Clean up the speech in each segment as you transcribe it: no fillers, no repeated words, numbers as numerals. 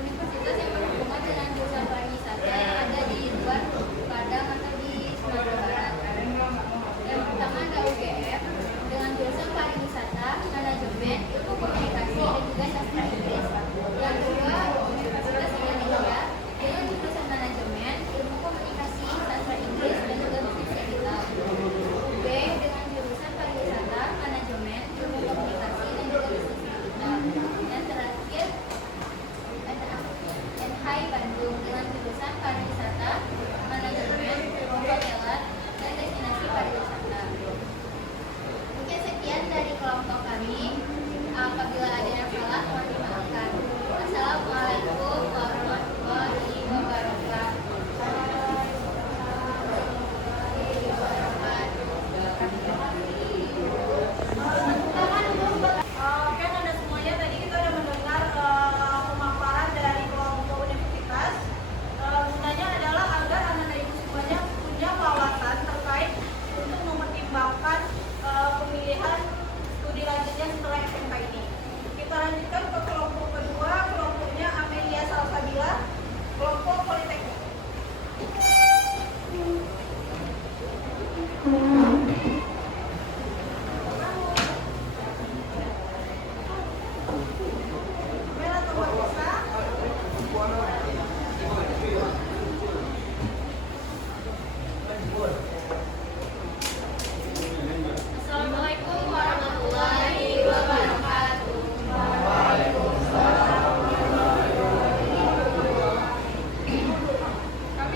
Universitas yang berhubungan dengan jurusan pariwisata yang ada di luar Padang atau di Sumatera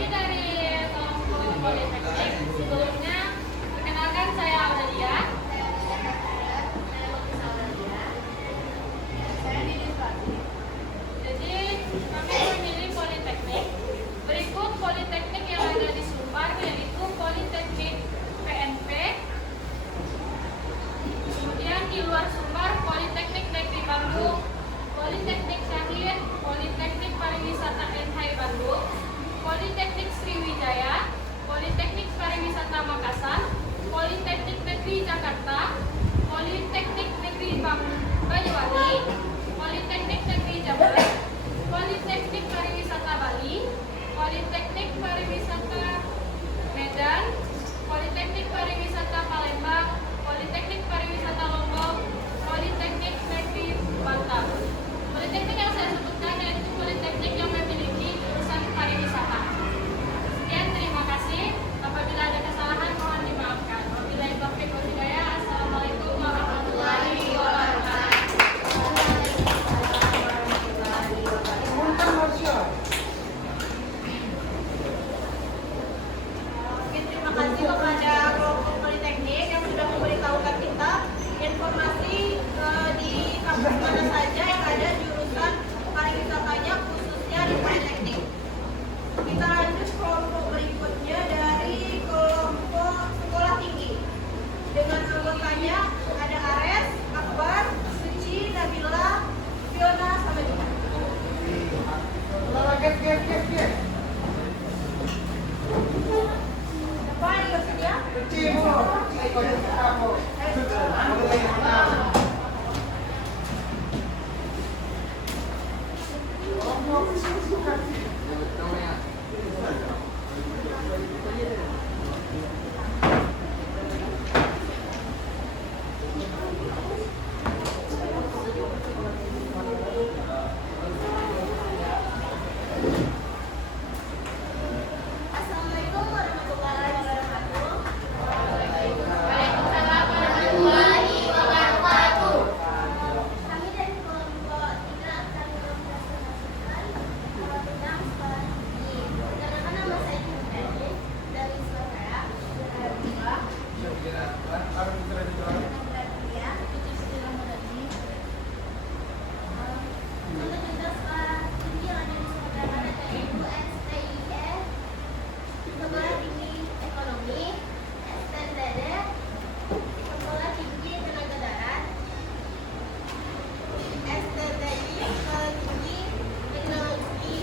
kami dari kelompok Politeknik. Sebelumnya, perkenalkan saya Aurelia. Jadi, kami memilih Politeknik. Berikut Politeknik yang ada di Sumbar, yaitu Politeknik PNP. Kemudian di luar Sumbar, Politeknik Negeri Bandung, Politeknik Syahid, Politeknik Pariwisata NHI Bandung, Politeknik Sriwijaya, Politeknik Pariwisata Makassar, Politeknik Negeri Jakarta, Politeknik Negeri Banyuwangi, Politeknik Negeri Jember, Politeknik Pariwisata Bali, Politeknik Pariwisata Medan, Politeknik Pariwisata Palembang, Politeknik Pariwisata Lombok, Politeknik Negeri Batam. Politeknik yang saya sebutkan yaitu politeknik yang memiliki jurusan pariwisata. Sekian, terima kasih. Apabila ada kesalahan mohon dimaafkan. Wabillahi taufiq wal hidayah. Assalamualaikum warahmatullahi wabarakatuh. Oke, terima kasih kepada kelompok Politeknik yang sudah memberitahukan kita informasi di kampus mana saja yang ada jurusan pariwisatanya khususnya di Politeknik. Kita lanjut kelompok berikutnya dari kelompok sekolah tinggi. Dengan anggotanya ada Ares, Akbar, Suci, Nabila, Fiona, sama juga. Siapa yang bersedia? Assalamualaikum warahmatullahi wabarakatuh. Waalaikumsalam warahmatullahi wabarakatuh. Kami dari kelompok 3 akan mempresentasikan tentang sekolah tinggi. Perkenalkan, nama saya Juliani dari Surabaya. Untuk tentang sekolah tinggi yang ada di Surabaya Barat yaitu STIE, Sekolah Tinggi Ekonomi, STTD, Sekolah Tinggi Tenaga Darat, STTI, Sekolah Tinggi Teknologi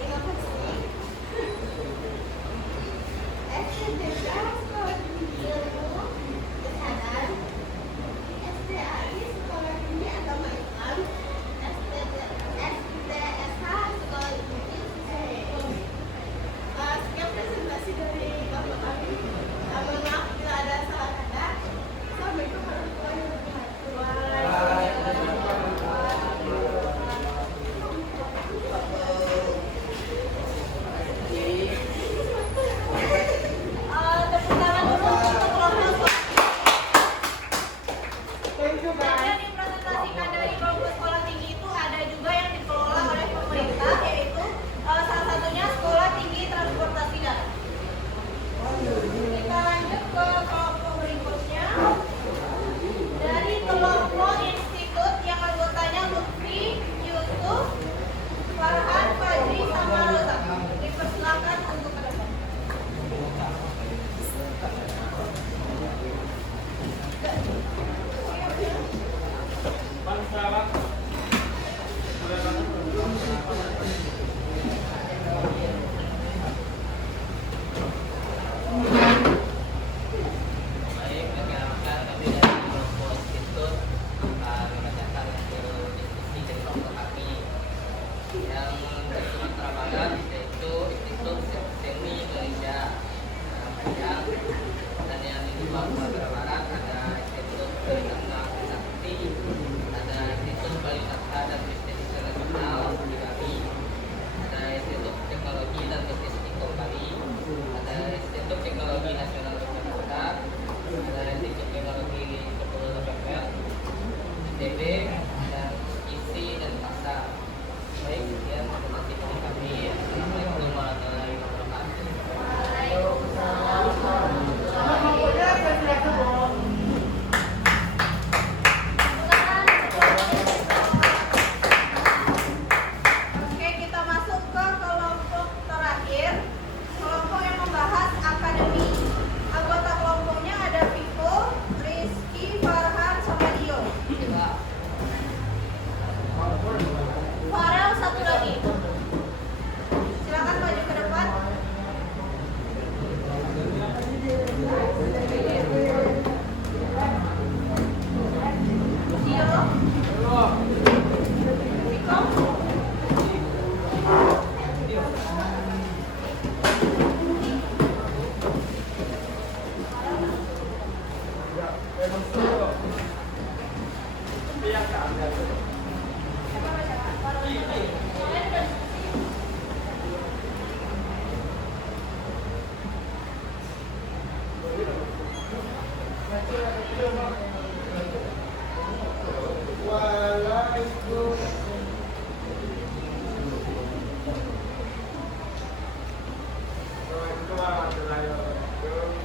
Inovasi, STTK, Sekolah Tinggi Ilmu Kesehatan, STAI, Sekolah Tinggi Agama Islam, STSH, Sekolah Tinggi Ekonomi. Sekian presentasi dari bapak kami. Mohon maaf bila ada salah kata. Assalamualaikum warahmatullahi wabarakatuh.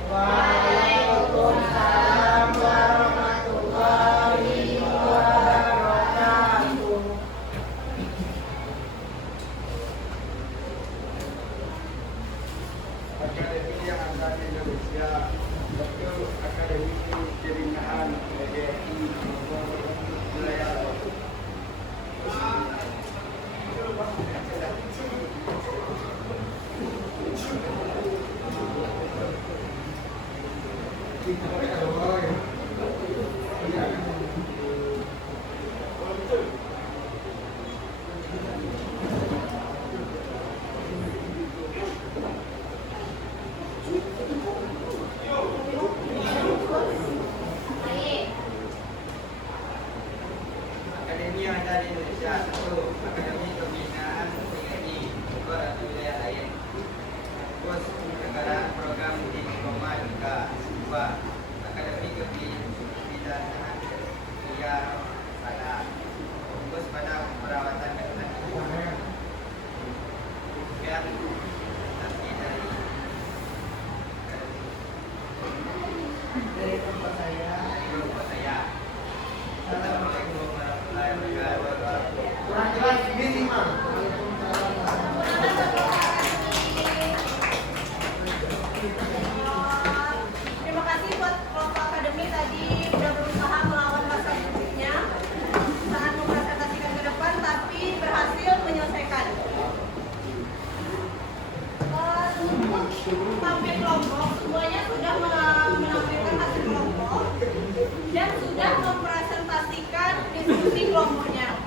Waalaikumsalam warahmatullahi wabarakatuh. Akademi yang ada di Indonesia, yaitu Akademi Jaringan PGRI wilayah Akademi yang ada di Indonesia, satu Akademi Pembinaan PGRI, dua wilayah lain. Terus penyelenggaraan program di Koma juga, dua Akademi Kebidanan Pria pada fokus pada perawatan kesehatan. Kemudian nanti dari tempat saya. Assalamualaikum warahmatullahi wabarakatuh. Kurang jelas minimal. Terima kasih buat kelompok akademi tadi sudah berusaha melawan rasa sakitnya saat mempresentasikan ke depan, tapi berhasil menyelesaikan. Untuk tampil kelompok, semuanya sudah menampilkan hasil kelompok dan sudah mempresentasikan diskusi kelompoknya.